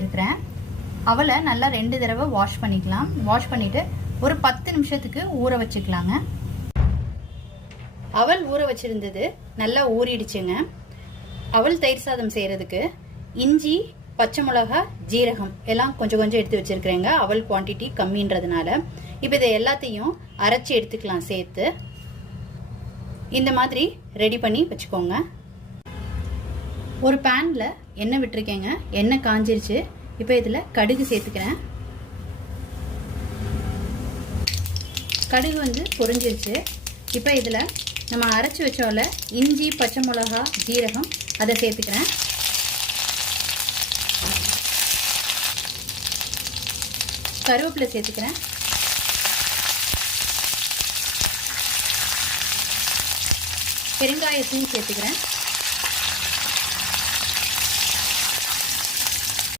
சேர்த்துருக்கிறேன். அவலை நல்லா 2 தடவை வாஷ் பண்ணிக்கலாம். வாஷ் பண்ணிவிட்டு ஒரு 10 நிமிஷத்துக்கு ஊற வச்சுக்கலாங்க. அவல் ஊற வச்சுருந்தது நல்லா ஊறிடுச்சுங்க. அவல் தயிர் சாதம் செய்கிறதுக்கு இஞ்சி, பச்சை மிளகா, ஜீரகம் எல்லாம் கொஞ்சம் கொஞ்சம் எடுத்து வச்சுருக்கிறேங்க. அவல் குவான்டிட்டி கம்மின்றதுனால இப்போ இதை எல்லாத்தையும் அரைச்சி எடுத்துக்கலாம். சேர்த்து இந்த மாதிரி ரெடி பண்ணி வச்சுக்கோங்க. ஒரு பேனில் எண்ணெய் விட்டுருக்கேங்க. எண்ணெய் காஞ்சிருச்சு. இப்போ இதில் கடுகு சேர்த்துக்கிறேன். கடுகு வந்து பொரிஞ்சிருச்சு. இப்போ இதில் நம்ம அரைச்சி வச்சோல இஞ்சி, பச்சை மிளகா, ஜீரகம் அதை சேர்த்துக்கிறேன். கருவேப்பிலை சேர்த்துக்கிறேன். பெருங்காயத்தையும் சேர்த்துக்கிறேன்.